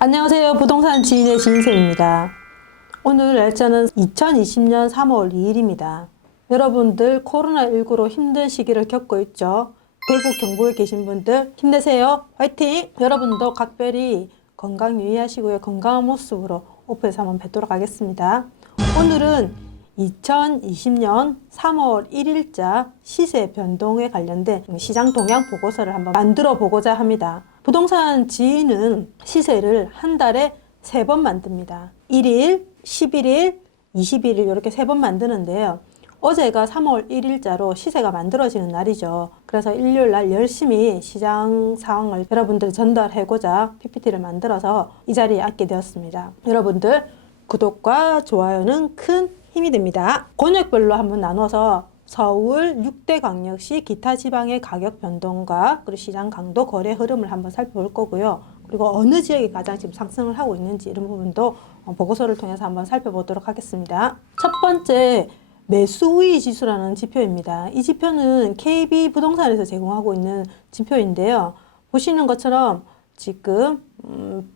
안녕하세요. 부동산 지인의 지인쌤입니다. 오늘 날짜는 2020년 3월 2일입니다. 여러분들 코로나19로 힘든 시기를 겪고 있죠. 대구 경북에 계신 분들 힘내세요. 화이팅! 여러분도 각별히 건강 유의하시고요. 건강한 모습으로 오프에서 한번 뵙도록 하겠습니다. 오늘은 2020년 3월 1일자 시세 변동에 관련된 시장 동향 보고서를 한번 만들어 보고자 합니다. 부동산 지인은 시세를 한 달에 3번 만듭니다. 1일, 11일, 21일 이렇게 3번 만드는데요. 어제가 3월 1일자로 시세가 만들어지는 날이죠. 그래서 일요일 날 열심히 시장 상황을 여러분들 전달하고자 PPT를 만들어서 이 자리에 앉게 되었습니다. 여러분들 구독과 좋아요는 큰 힘이 됩니다. 권역별로 한번 나눠서 서울 6대 광역시 기타 지방의 가격 변동과 그리고 시장 강도 거래 흐름을 한번 살펴볼 거고요. 그리고 어느 지역이 가장 지금 상승을 하고 있는지 이런 부분도 보고서를 통해서 한번 살펴보도록 하겠습니다. 첫 번째 매수 우위 지수라는 지표입니다. 이 지표는 KB 부동산에서 제공하고 있는 지표인데요. 보시는 것처럼 지금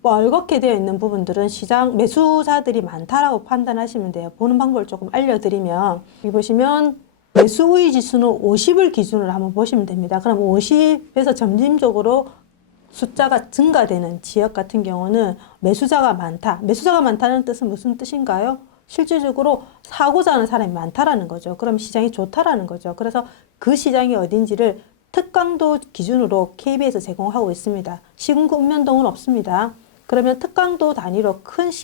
뻘겋게 되어 있는 부분들은 시장 매수자들이 많다라고 판단하시면 돼요. 보는 방법을 조금 알려드리면 여기 보시면 매수 우위 지수는 50을 기준으로 한번 보시면 됩니다. 그럼 50에서 점진적으로 숫자가 증가되는 지역 같은 경우는 매수자가 많다. 매수자가 많다는 뜻은 무슨 뜻인가요? 실질적으로 사고자 하는 사람이 많다라는 거죠. 그럼 시장이 좋다라는 거죠. 그래서 그 시장이 어딘지를 특강도 기준으로 KB에서 제공하고 있습니다. 시군구 읍면동은 없습니다. 그러면 특강도 단위로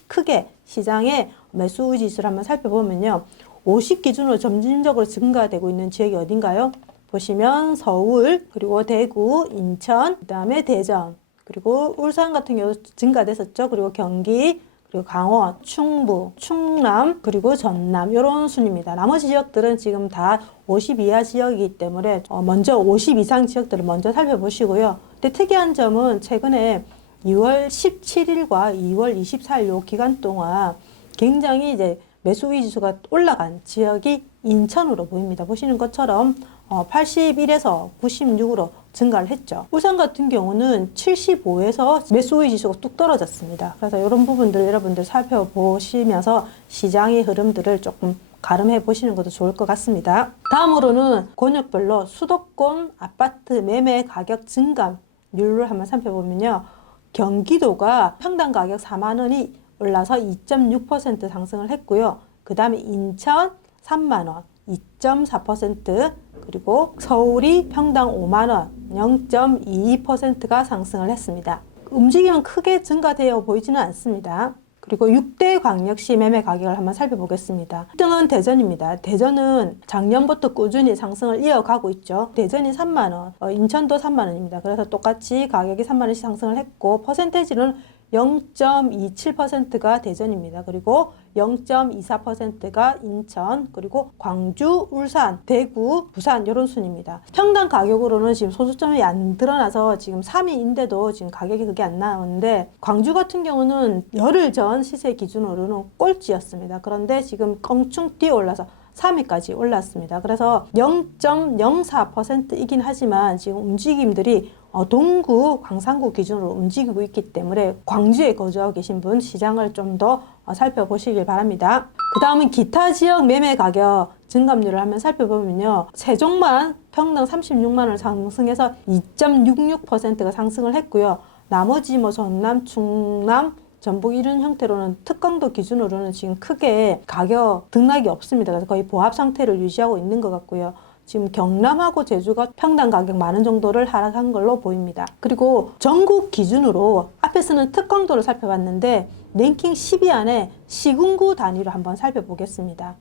크게 시장의 매수 우위 지수를 한번 살펴보면요. 50 기준으로 점진적으로 증가되고 있는 지역이 어딘가요? 보시면 서울, 그리고 대구, 인천, 그 다음에 대전, 그리고 울산 같은 경우 증가됐었죠. 그리고 경기, 그리고 강원, 충북, 충남, 그리고 전남 이런 순입니다. 나머지 지역들은 지금 다 50 이하 지역이기 때문에 먼저 50 이상 지역들을 먼저 살펴보시고요. 근데 특이한 점은 최근에 2월 17일과 2월 24일 요 기간 동안 굉장히 이제 매수 우위 지수가 올라간 지역이 인천으로 보입니다. 보시는 것처럼 81에서 96으로 증가를 했죠. 울산 같은 경우는 75에서 매수 우위 지수가 뚝 떨어졌습니다. 그래서 이런 부분들 여러분들 살펴보시면서 시장의 흐름들을 조금 가름해 보시는 것도 좋을 것 같습니다. 다음으로는 권역별로 수도권 아파트 매매 가격 증감률을 한번 살펴보면요. 경기도가 평당 가격 4만 원이 올라서 2.6% 상승을 했고요. 그 다음에 인천 3만 원 2.4%, 그리고 서울이 평당 5만 원 0.22%가 상승을 했습니다. 움직임은 크게 증가되어 보이지는 않습니다. 그리고 6대 광역시 매매 가격을 한번 살펴보겠습니다. 1등은 대전입니다. 대전은 작년부터 꾸준히 상승을 이어가고 있죠. 대전이 3만 원, 인천도 3만 원입니다. 그래서 똑같이 가격이 3만 원씩 상승을 했고 퍼센테이지는 0.27%가 대전입니다. 그리고 0.24%가 인천, 그리고 광주, 울산, 대구, 부산 이런 순입니다. 평당 가격으로는 지금 소수점이 안 드러나서 지금 3위인데도 지금 가격이 그게 안 나오는데 광주 같은 경우는 열흘 전 시세 기준으로는 꼴찌였습니다. 그런데 지금 껑충 뛰어 올라서 3위까지 올랐습니다. 그래서 0.04%이긴 하지만 지금 움직임들이 동구, 광산구 기준으로 움직이고 있기 때문에 광주에 거주하고 계신 분 시장을 좀 더 살펴보시길 바랍니다. 그 다음은 기타 지역 매매 가격 증감률을 한번 살펴보면요. 세종만 평당 36만 원을 상승해서 2.66%가 상승을 했고요. 나머지 전남, 충남, 전북 이런 형태로는 특강도 기준으로는 지금 크게 가격 등락이 없습니다. 그래서 거의 보합 상태를 유지하고 있는 것 같고요. 지금 경남하고 제주가 평당 가격 많은 정도를 하락한 걸로 보입니다. 그리고 전국 기준으로 앞에서는 특강도를 살펴봤는데 랭킹 10위 안에 시군구 단위로 한번 살펴보겠습니다.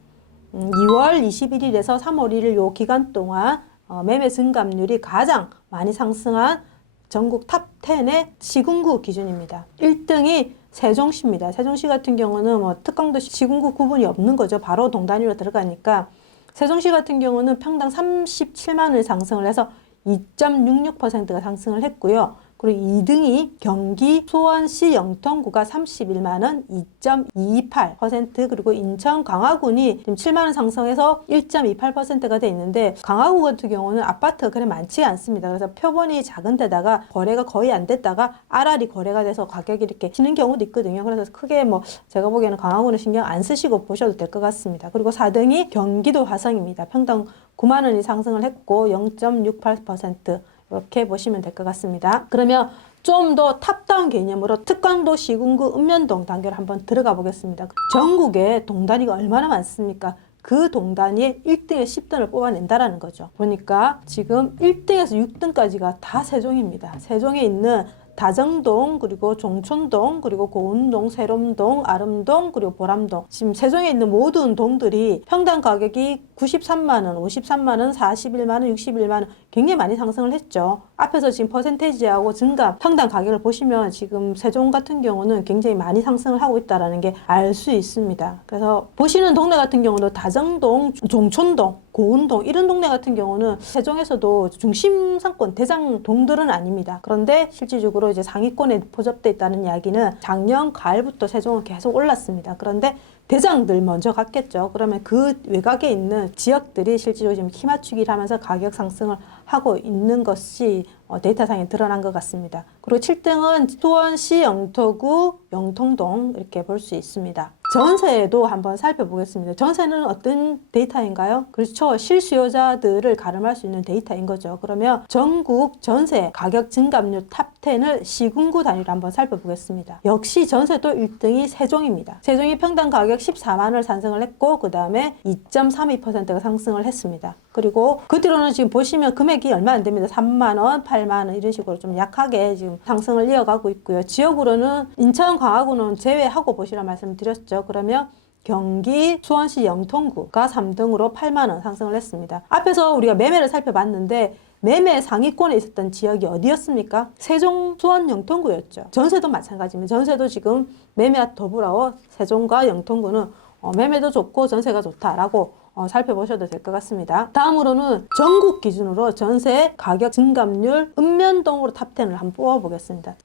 2월 21일에서 3월 1일 요 기간 동안 매매 증감률이 가장 많이 상승한 전국 탑 10의 시군구 기준입니다. 1등이 세종시입니다. 세종시 같은 경우는 특강도 시군구 구분이 없는 거죠. 바로 동단위로 들어가니까 세종시 같은 경우는 평당 37만 원을 상승을 해서 2.66%가 상승을 했고요. 그리고 2등이 경기 수원시 영통구가 31만 원 2.28%, 그리고 인천 강화군이 지금 7만 원 상승해서 1.28%가 돼 있는데, 강화구 같은 경우는 아파트가 그래 많지가 않습니다. 그래서 표본이 작은 데다가 거래가 거의 안 됐다가 알알이 거래가 돼서 가격이 이렇게 치는 경우도 있거든요. 그래서 크게 뭐 제가 보기에는 강화구는 신경 안 쓰시고 보셔도 될 것 같습니다. 그리고 4등이 경기도 화성입니다. 평당 9만 원이 상승을 했고 0.68%, 이렇게 보시면 될 것 같습니다. 그러면 좀 더 탑다운 개념으로 특강도 시군구 읍면동 단계로 한번 들어가 보겠습니다. 전국에 동단위가 얼마나 많습니까? 그 동단위에 1등에 10등을 뽑아낸다라는 거죠. 보니까 지금 1등에서 6등까지가 다 세종입니다. 세종에 있는 다정동, 그리고 종촌동, 그리고 고운동, 세롬동, 아름동, 그리고 보람동, 지금 세종에 있는 모든 동들이 평당 가격이 93만 원, 53만 원, 41만 원, 61만 원 굉장히 많이 상승을 했죠. 앞에서 지금 퍼센테이지하고 증가, 평당 가격을 보시면 지금 세종 같은 경우는 굉장히 많이 상승을 하고 있다는 게 알 수 있습니다. 그래서 보시는 동네 같은 경우도 다정동, 종촌동, 고운동 이런 동네 같은 경우는 세종에서도 중심 상권 대장 동들은 아닙니다. 그런데 실질적으로 이제 상위권에 포섭되어 있다는 이야기는 작년 가을부터 세종은 계속 올랐습니다. 그런데 대장들 먼저 갔겠죠. 그러면 그 외곽에 있는 지역들이 실제로 지금 키 맞추기를 하면서 가격 상승을 하고 있는 것이 데이터상에 드러난 것 같습니다. 그리고 7등은 수원시 영토구 영통동 이렇게 볼 수 있습니다. 전세도 한번 살펴보겠습니다. 전세는 어떤 데이터인가요? 그렇죠. 실수요자들을 가름할 수 있는 데이터인 거죠. 그러면 전국 전세 가격 증감률 탑10을 시군구 단위로 한번 살펴보겠습니다. 역시 전세도 1등이 세종입니다. 세종이 평당 가격 14만 원을 상승을 했고, 그 다음에 2.32%가 상승을 했습니다. 그리고 그 뒤로는 지금 보시면 금액이 얼마 안 됩니다. 3만 원, 8만 원 이런 식으로 좀 약하게 지금 상승을 이어가고 있고요. 지역으로는 인천, 강화구는 제외하고 보시라 말씀드렸죠. 그러면 경기 수원시 영통구가 3등으로 8만 원 상승을 했습니다. 앞에서 우리가 매매를 살펴봤는데 매매 상위권에 있었던 지역이 어디였습니까? 세종, 수원, 영통구였죠. 전세도 마찬가지입니다. 전세도 지금 매매와 더불어 세종과 영통구는 매매도 좋고 전세가 좋다라고 살펴보셔도 될 것 같습니다. 다음으로는 전국 기준으로 전세 가격 증감률 읍면동으로 탑10을 한번 뽑아보겠습니다.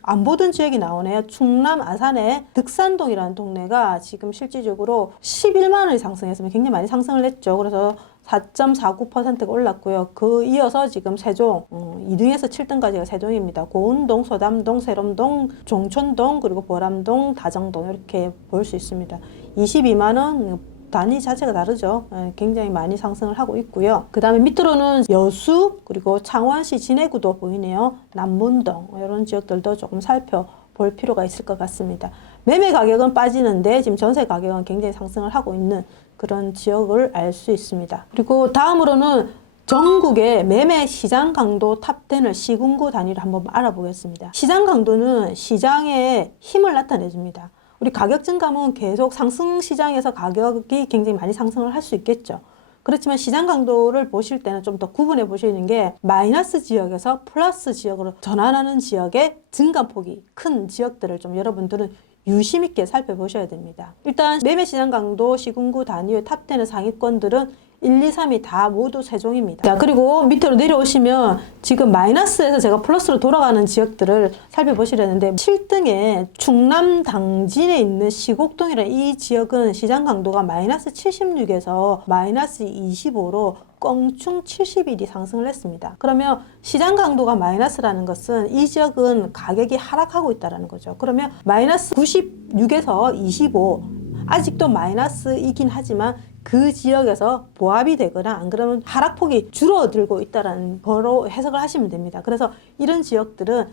안 보던 지역이 나오네요. 충남 아산의 득산동이라는 동네가 지금 실질적으로 11만 원이 상승했으면 굉장히 많이 상승을 했죠. 그래서 4.49%가 올랐고요. 그 이어서 지금 세종 2등에서 7등까지가 세종입니다. 고운동, 소담동, 세롬동, 종촌동, 그리고 보람동, 다정동 이렇게 볼 수 있습니다. 22만 원 단위 자체가 다르죠. 굉장히 많이 상승을 하고 있고요. 그 다음에 밑으로는 여수, 그리고 창원시 진해구도 보이네요. 남문동 이런 지역들도 조금 살펴볼 필요가 있을 것 같습니다. 매매 가격은 빠지는데 지금 전세 가격은 굉장히 상승을 하고 있는 그런 지역을 알 수 있습니다. 그리고 다음으로는 전국의 매매 시장 강도 탑10을 시군구 단위로 한번 알아보겠습니다. 시장 강도는 시장의 힘을 나타내줍니다. 우리 가격 증감은 계속 상승 시장에서 가격이 굉장히 많이 상승을 할 수 있겠죠. 그렇지만 시장 강도를 보실 때는 좀 더 구분해 보시는 게 마이너스 지역에서 플러스 지역으로 전환하는 지역의 증감폭이 큰 지역들을 좀 여러분들은 유심 있게 살펴보셔야 됩니다. 일단 매매 시장 강도 시군구 단위의 탑10의 상위권들은 1, 2, 3이 다 모두 세종입니다. 자, 그리고 밑으로 내려오시면 지금 마이너스에서 제가 플러스로 돌아가는 지역들을 살펴보시려는데 7등에 충남 당진에 있는 시곡동이라는 이 지역은 시장 강도가 마이너스 76에서 마이너스 25로 껑충 71이 상승을 했습니다. 그러면 시장 강도가 마이너스라는 것은 이 지역은 가격이 하락하고 있다는 거죠. 그러면 마이너스 96에서 25 아직도 마이너스이긴 하지만 그 지역에서 보합이 되거나 안 그러면 하락폭이 줄어들고 있다는 거로 해석을 하시면 됩니다. 그래서 이런 지역들은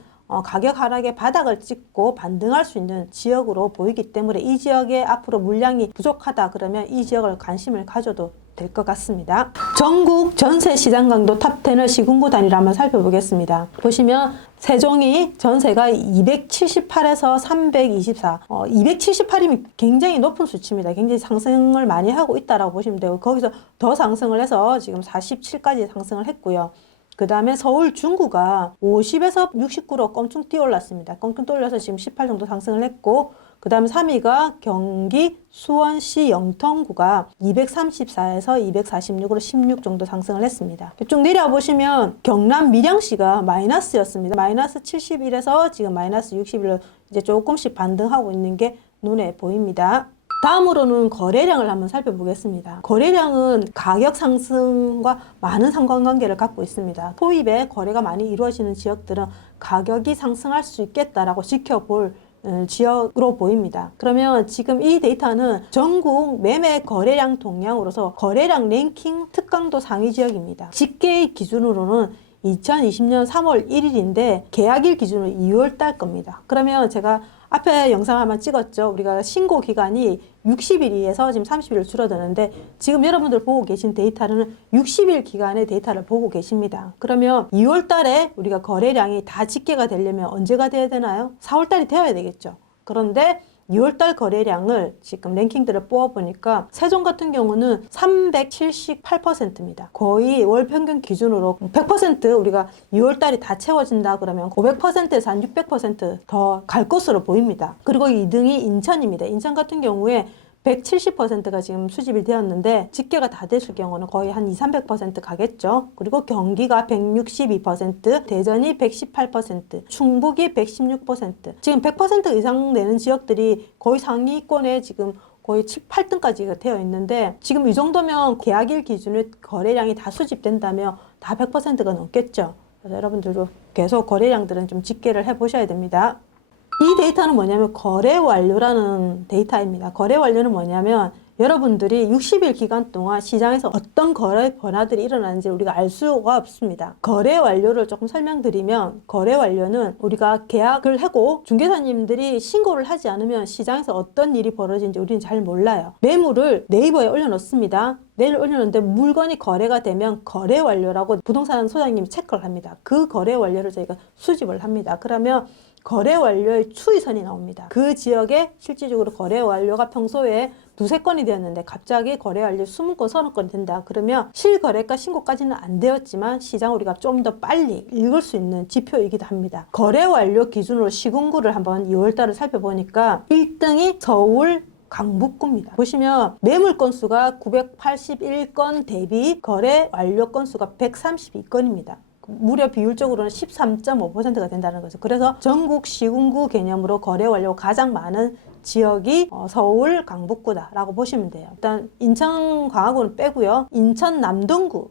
가격 하락의 바닥을 찍고 반등할 수 있는 지역으로 보이기 때문에 이 지역에 앞으로 물량이 부족하다 그러면 이 지역을 관심을 가져도 될 것 같습니다. 전국 전세 시장 강도 탑10을 시군구 단위로 한번 살펴보겠습니다. 보시면 세종이 전세가 278에서 324, 278이면 굉장히 높은 수치입니다. 굉장히 상승을 많이 하고 있다라고 보시면 되고 거기서 더 상승을 해서 지금 47까지 상승을 했고요. 그 다음에 서울 중구가 50에서 69로 껑충 뛰어올랐습니다. 껑충 뛰어올라서 지금 18 정도 상승을 했고 그 다음 3위가 경기 수원시 영통구가 234에서 246으로 16 정도 상승을 했습니다. 쭉 내려보시면 경남 밀양시가 마이너스였습니다. 마이너스 71에서 지금 마이너스 61로 이제 조금씩 반등하고 있는 게 눈에 보입니다. 다음으로는 거래량을 한번 살펴보겠습니다. 거래량은 가격 상승과 많은 상관관계를 갖고 있습니다. 토입에 거래가 많이 이루어지는 지역들은 가격이 상승할 수 있겠다라고 지켜볼 지역으로 보입니다. 그러면 지금 이 데이터는 전국 매매 거래량 동향으로서 거래량 랭킹 특강도 상위 지역입니다. 집계 기준으로는 2020년 3월 1일인데 계약일 기준으로 2월 달 겁니다. 그러면 제가 앞에 영상 한번 찍었죠. 우리가 신고 기간이 60일에서 지금 30일로 줄어드는데 지금 여러분들 보고 계신 데이터는 60일 기간의 데이터를 보고 계십니다. 그러면 2월 달에 우리가 거래량이 다 집계가 되려면 언제가 돼야 되나요? 4월 달이 되어야 되겠죠. 그런데 2월달 거래량을 지금 랭킹들을 뽑아보니까 세종 같은 경우는 378%입니다. 거의 월 평균 기준으로 100% 우리가 2월달이 다 채워진다 그러면 500%에서 한 600% 더 갈 것으로 보입니다. 그리고 2등이 인천입니다. 인천 같은 경우에 170%가 지금 수집이 되었는데 집계가 다 됐을 경우는 거의 한 200~300% 가겠죠. 그리고 경기가 162%, 대전이 118%, 충북이 116%. 지금 100% 이상 내는 지역들이 거의 상위권에 지금 거의 7, 8등까지 되어 있는데 지금 이 정도면 계약일 기준의 거래량이 다 수집된다면 다 100%가 넘겠죠. 그래서 여러분들도 계속 거래량들은 좀 집계를 해보셔야 됩니다. 이 데이터는 뭐냐면 거래 완료라는 데이터입니다. 거래 완료는 뭐냐면 여러분들이 60일 기간 동안 시장에서 어떤 거래 변화들이 일어나는지 우리가 알 수가 없습니다. 거래 완료를 조금 설명드리면 거래 완료는 우리가 계약을 하고 중개사님들이 신고를 하지 않으면 시장에서 어떤 일이 벌어지는지 우리는 잘 몰라요. 매물을 네이버에 올려놓습니다. 내일 올려놓는데 물건이 거래가 되면 거래 완료라고 부동산 소장님이 체크를 합니다. 그 거래 완료를 저희가 수집을 합니다. 그러면 거래 완료의 추이선이 나옵니다. 그 지역에 실질적으로 거래 완료가 평소에 2~3건이 되었는데 갑자기 거래 완료 20건, 30건이 된다. 그러면 실거래가 신고까지는 안 되었지만 시장 우리가 좀 더 빨리 읽을 수 있는 지표이기도 합니다. 거래 완료 기준으로 시군구를 한번 2월달을 살펴보니까 1등이 서울 강북구입니다. 보시면 매물 건수가 981건 대비 거래 완료 건수가 132건입니다. 무려 비율적으로는 13.5%가 된다는 거죠. 그래서 전국 시군구 개념으로 거래 완료가 가장 많은 지역이 서울 강북구다라고 보시면 돼요. 일단 인천 광화구는 빼고요. 인천 남동구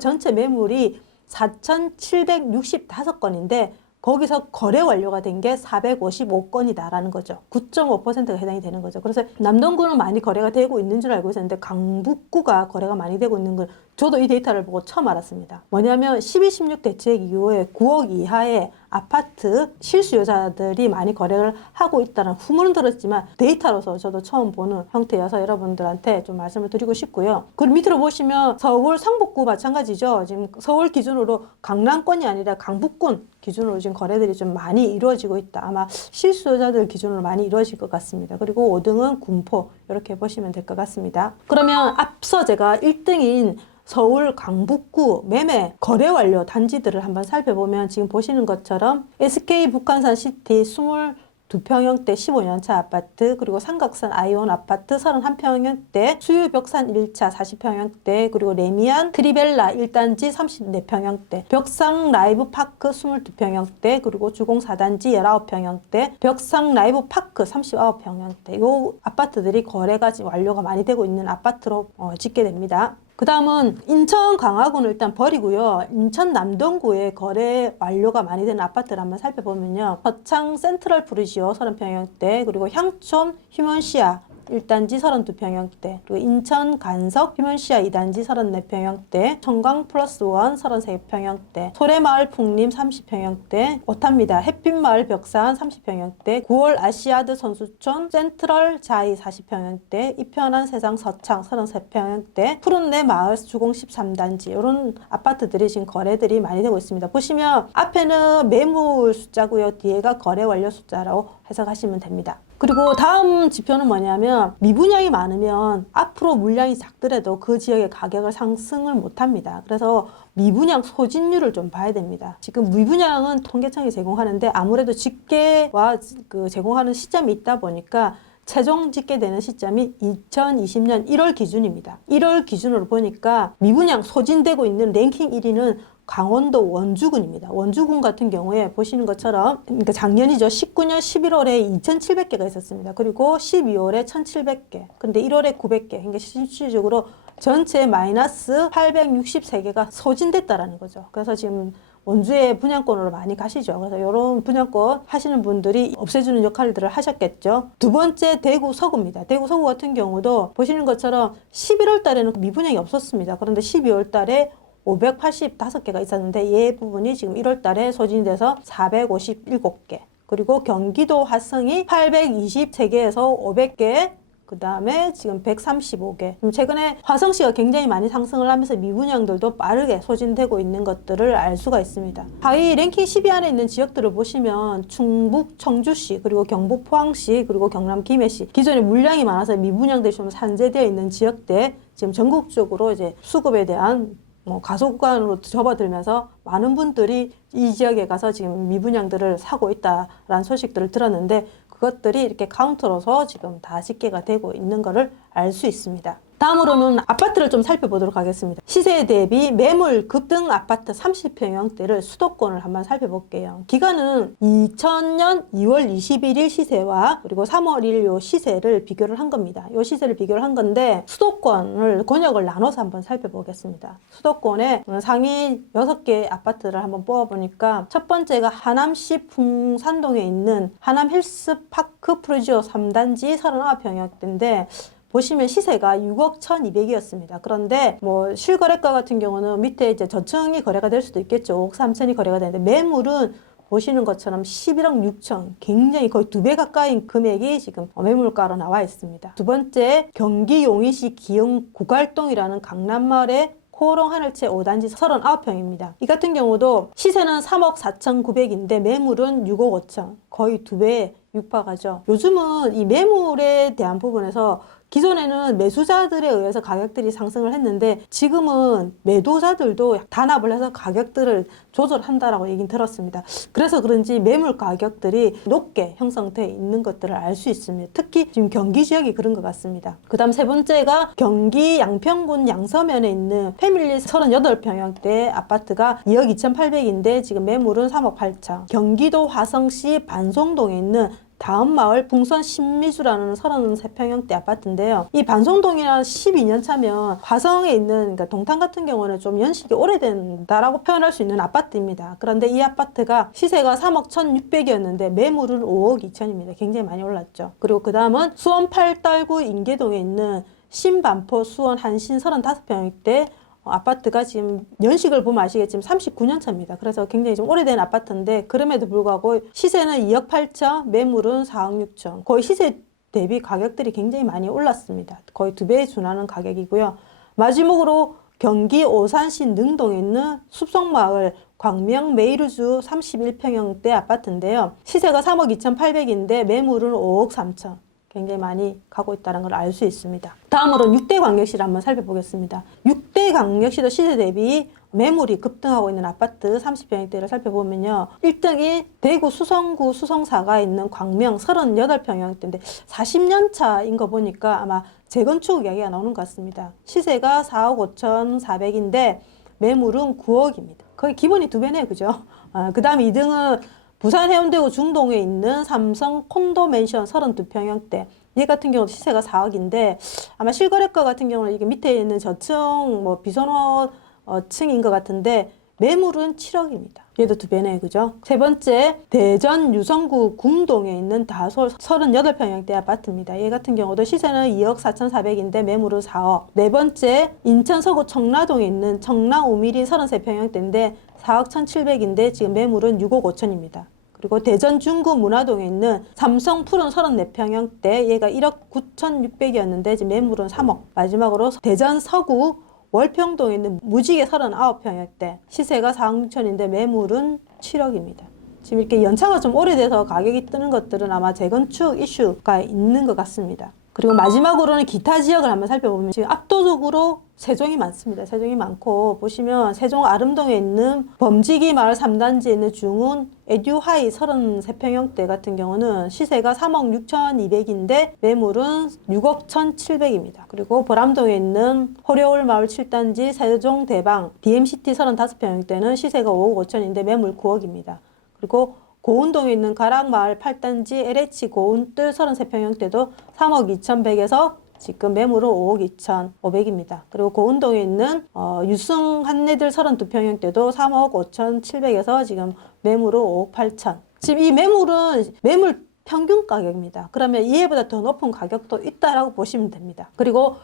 전체 매물이 4,765건인데 거기서 거래 완료가 된 게 455건이다라는 거죠. 9.5%가 해당이 되는 거죠. 그래서 남동구는 많이 거래가 되고 있는 줄 알고 있었는데 강북구가 거래가 많이 되고 있는 걸 저도 이 데이터를 보고 처음 알았습니다. 뭐냐면 12.16 대책 이후에 9억 이하의 아파트 실수요자들이 많이 거래를 하고 있다는 후문은 들었지만 데이터로서 저도 처음 보는 형태여서 여러분들한테 좀 말씀을 드리고 싶고요. 그리고 밑으로 보시면 서울 성북구 마찬가지죠. 지금 서울 기준으로 강남권이 아니라 강북권 기준으로 지금 거래들이 좀 많이 이루어지고 있다. 아마 실수요자들 기준으로 많이 이루어질 것 같습니다. 그리고 5등은 군포 이렇게 보시면 될 것 같습니다. 그러면 앞서 제가 1등인 서울 강북구 매매 거래 완료 단지들을 한번 살펴보면 지금 보시는 것처럼 SK 북한산 시티 22평형대 15년차 아파트, 그리고 삼각산 아이온 아파트 31평형대, 수유벽산 1차 40평형대, 그리고 레미안 트리벨라 1단지 34평형대, 벽상 라이브 파크 22평형대, 그리고 주공 4단지 19평형대, 벽상 라이브 파크 39평형대. 이 아파트들이 거래가 지금 완료가 많이 되고 있는 아파트로 집계됩니다. 그 다음은 인천 광화구는 일단 버리고요. 인천 남동구에 거래 완료가 많이 되는 아파트를 한번 살펴보면요. 거창 센트럴 프루지오 30평형대, 그리고 향촌 휴먼시아 1단지 32평형대, 그리고 인천 간석 휴먼시아 2단지 34평형대, 청광 플러스 원 33평형대, 소래마을 풍림 30평형대, 오탑니다. 햇빛마을 벽산 30평형대, 9월 아시아드 선수촌 센트럴 자이 40평형대, 이편한 세상 서창 33평형대, 푸른내 마을 주공 13단지 이런 아파트들이 지금 거래들이 많이 되고 있습니다. 보시면 앞에는 매물 숫자고요. 뒤에가 거래 완료 숫자라고 해석하시면 됩니다. 그리고 다음 지표는 뭐냐면 미분양이 많으면 앞으로 물량이 작더라도 그 지역의 가격을 상승을 못합니다. 그래서 미분양 소진율을 좀 봐야 됩니다. 지금 미분양은 통계청이 제공하는데 아무래도 집계와 그 제공하는 시점이 있다 보니까 최종 집계되는 시점이 2020년 1월 기준입니다. 1월 기준으로 보니까 미분양 소진되고 있는 랭킹 1위는 강원도 원주군입니다. 원주군 같은 경우에 보시는 것처럼 그러니까 작년이죠. 19년 11월에 2,700개가 있었습니다. 그리고 12월에 1,700개. 근데 1월에 900개. 그러니까 실질적으로 전체 마이너스 863개가 소진됐다라는 거죠. 그래서 지금 원주의 분양권으로 많이 가시죠. 그래서 이런 분양권 하시는 분들이 없애주는 역할들을 하셨겠죠. 두 번째 대구 서구입니다. 대구 서구 같은 경우도 보시는 것처럼 11월 달에는 미분양이 없었습니다. 그런데 12월 달에 585개가 있었는데 이 부분이 지금 1월 달에 소진이 돼서 457개. 그리고 경기도 화성이 823개에서 500개. 그 다음에 지금 135개. 최근에 화성시가 굉장히 많이 상승을 하면서 미분양들도 빠르게 소진되고 있는 것들을 알 수가 있습니다. 하위 랭킹 10위 안에 있는 지역들을 보시면 충북 청주시, 그리고 경북 포항시, 그리고 경남 김해시. 기존에 물량이 많아서 미분양들이 좀 산재되어 있는 지역대 지금 전국적으로 이제 수급에 대한 가속구간으로 접어들면서 많은 분들이 이 지역에 가서 지금 미분양들을 사고 있다라는 소식들을 들었는데 그것들이 이렇게 카운터로서 지금 다 집계가 되고 있는 것을 알 수 있습니다. 다음으로는 아파트를 좀 살펴보도록 하겠습니다. 시세 대비 매물 급등 아파트 30평형대를 수도권을 한번 살펴볼게요. 기간은 2000년 2월 21일 시세와 그리고 3월 1일 요 시세를 비교를 한 겁니다. 요 시세를 비교를 한 건데 수도권을 권역을 나눠서 한번 살펴보겠습니다. 수도권에 상위 6개 아파트를 한번 뽑아보니까 첫 번째가 하남시 풍산동에 있는 하남 힐스파크 프루지오 3단지 39평형대인데 보시면 시세가 6억 1,200이었습니다. 그런데 실거래가 같은 경우는 밑에 이제 저층이 거래가 될 수도 있겠죠. 5억 3천이 거래가 되는데 매물은 보시는 것처럼 11억 6천, 굉장히 거의 2배 가까이 금액이 지금 매물가로 나와 있습니다. 두 번째, 경기 용인시 기흥 구갈동이라는 강남마을의 코오롱 하늘채 5단지 39평입니다. 이 같은 경우도 시세는 3억 4,900인데 매물은 6억 5천, 거의 2배에 육박하죠. 요즘은 이 매물에 대한 부분에서 기존에는 매수자들에 의해서 가격들이 상승을 했는데 지금은 매도자들도 단합을 해서 가격들을 조절한다라고 얘기는 들었습니다. 그래서 그런지 매물 가격들이 높게 형성되어 있는 것들을 알 수 있습니다. 특히 지금 경기 지역이 그런 것 같습니다. 그 다음 세 번째가 경기 양평군 양서면에 있는 패밀리 38평형대 아파트가 2억 2,800인데 지금 매물은 3억 8천. 경기도 화성시 반송동에 있는 다음 마을 풍선 신미주라는 33평형대 아파트인데요. 이 반송동이랑 12년 차면 화성에 있는 그러니까 동탄 같은 경우는 좀 연식이 오래된다라고 표현할 수 있는 아파트입니다. 그런데 이 아파트가 시세가 3억 1,600이었는데 매물은 5억 2천입니다. 굉장히 많이 올랐죠. 그리고 그 다음은 수원 팔달구 인계동에 있는 신반포 수원 한신 35평형대 아파트가 지금 연식을 보면 아시겠지만 39년 차입니다. 그래서 굉장히 좀 오래된 아파트인데 그럼에도 불구하고 시세는 2억 8천, 매물은 4억 6천. 거의 시세 대비 가격들이 굉장히 많이 올랐습니다. 거의 2배에 준하는 가격이고요. 마지막으로 경기 오산시 능동에 있는 숲속마을 광명 메이루주 31평형대 아파트인데요. 시세가 3억 2,800인데 매물은 5억 3천. 굉장히 많이 가고 있다는 걸 알 수 있습니다. 다음으로 6대 광역시를 한번 살펴보겠습니다. 6대 광역시도 시세 대비 매물이 급등하고 있는 아파트 30평형대를 살펴보면요. 1등이 대구 수성구 수성사가 있는 광명 38평형대인데 40년 차인 거 보니까 아마 재건축 이야기가 나오는 것 같습니다. 시세가 4억 5,400인데 매물은 9억입니다. 거의 기본이 2배네요. 그죠? 그 다음 2등은 부산 해운대구 중동에 있는 삼성 콘도맨션 32평형대. 얘 같은 경우도 시세가 4억인데 아마 실거래가 같은 경우는 이게 밑에 있는 저층 비선호층인 것 같은데 매물은 7억입니다. 얘도 2배네, 그죠? 세 번째, 대전 유성구 궁동에 있는 다솔 38평형대 아파트입니다. 얘 같은 경우도 시세는 2억 4,400인데 매물은 4억. 네 번째, 인천 서구 청라동에 있는 청라 오미린 33평형대인데 4억 1,700인데 지금 매물은 6억 5천입니다. 그리고 대전 중구 문화동에 있는 삼성 푸른 34평형대 얘가 1억 9,600이었는데 지금 매물은 3억. 마지막으로 대전 서구 월평동에 있는 무지개 39평형대 시세가 4억 6천인데 매물은 7억입니다. 지금 이렇게 연차가 좀 오래돼서 가격이 뜨는 것들은 아마 재건축 이슈가 있는 것 같습니다. 그리고 마지막으로는 기타 지역을 한번 살펴보면 지금 압도적으로 세종이 많습니다. 세종이 많고 보시면 세종 아름동에 있는 범지기 마을 3단지에 있는 중운 에듀하이 33평형대 같은 경우는 시세가 3억 6,200인데 매물은 6억 1,700입니다. 그리고 보람동에 있는 호려울 마을 7단지 세종 대방 DMCT 35평형대는 시세가 5억 5천인데 매물 9억입니다. 그리고 고운동에 있는 가락마을 8단지 LH 고운뜰 33평형대도 3억 2,100에서 지금 매물은 5억 2,500입니다. 그리고 고운동에 있는 유승 한내들 32평형대도 3억 5,700에서 지금 매물은 5억 8천. 지금 이 매물은 매물 평균 가격입니다. 그러면 이해보다 더 높은 가격도 있다라고 보시면 됩니다. 그리고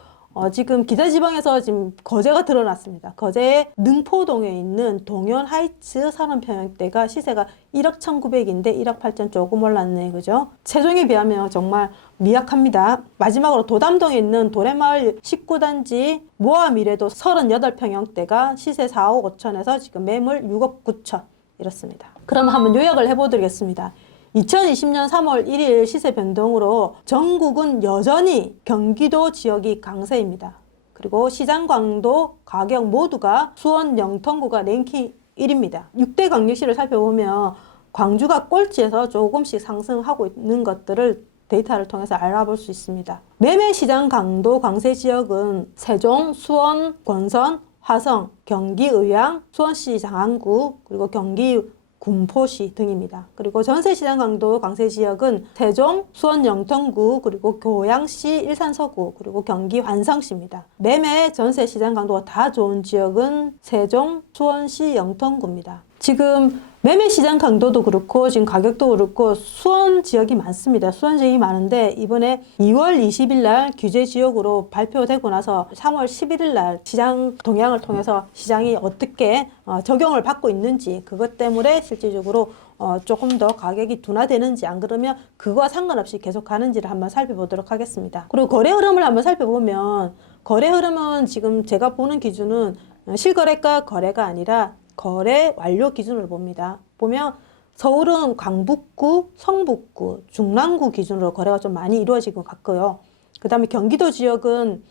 지금 기자지방에서 지금 거제가 드러났습니다. 거제의 능포동에 있는 동현 하이츠 30평형대가 시세가 1억 1,900인데 1억 8천 조금 올랐네. 그죠? 세종에 비하면 정말 미약합니다. 마지막으로 도담동에 있는 도래마을 19단지 모아미래도 38평형대가 시세 4억 5천에서 지금 매물 6억 9천 이렇습니다. 그럼 한번 요약을 해보도록하겠습니다. 2020년 3월 1일 시세 변동으로 전국은 여전히 경기도 지역이 강세입니다. 그리고 시장 강도, 가격 모두가 수원, 영통구가 랭킹 1입니다. 6대 광역시를 살펴보면 광주가 꼴찌에서 조금씩 상승하고 있는 것들을 데이터를 통해서 알아볼 수 있습니다. 매매 시장 강도 강세 지역은 세종, 수원, 권선, 화성, 경기 의왕, 수원시 장안구, 그리고 경기 군포시 등입니다. 그리고 전세시장 강도 강세 지역은 세종, 수원 영통구, 그리고 고양시 일산서구, 그리고 경기 환성시입니다. 매매 전세시장 강도가 다 좋은 지역은 세종, 수원시 영통구입니다. 지금 매매 시장 강도도 그렇고 지금 가격도 그렇고 수원 지역이 많습니다. 수원 지역이 많은데 이번에 2월 20일 날 규제 지역으로 발표되고 나서 3월 11일 날 시장 동향을 통해서 시장이 어떻게 적용을 받고 있는지 그것 때문에 실질적으로 조금 더 가격이 둔화되는지 안 그러면 그거와 상관없이 계속 가는지를 한번 살펴보도록 하겠습니다. 그리고 거래 흐름을 한번 살펴보면 거래 흐름은 지금 제가 보는 기준은 실거래가 거래가 아니라 거래 완료 기준으로 봅니다. 보면 서울은 강북구, 성북구, 중랑구 기준으로 거래가 좀 많이 이루어지고 같고요. 그 다음에 경기도 지역은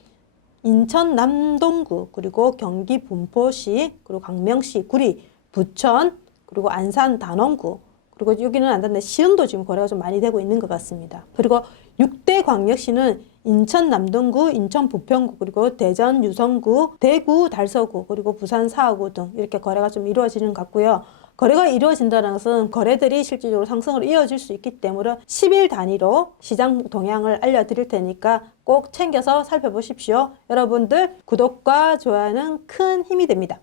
인천 남동구, 그리고 경기 분포시, 그리고 광명시, 구리, 부천, 그리고 안산 단원구, 그리고 여기는 안 닿는데 시흥도 지금 거래가 좀 많이 되고 있는 것 같습니다. 그리고 6대 광역시는 인천 남동구, 인천 부평구, 그리고 대전 유성구, 대구 달서구, 그리고 부산 사하구 등 이렇게 거래가 좀 이루어지는 것 같고요. 거래가 이루어진다는 것은 거래들이 실질적으로 상승으로 이어질 수 있기 때문에 10일 단위로 시장 동향을 알려드릴 테니까 꼭 챙겨서 살펴보십시오. 여러분들 구독과 좋아요는 큰 힘이 됩니다.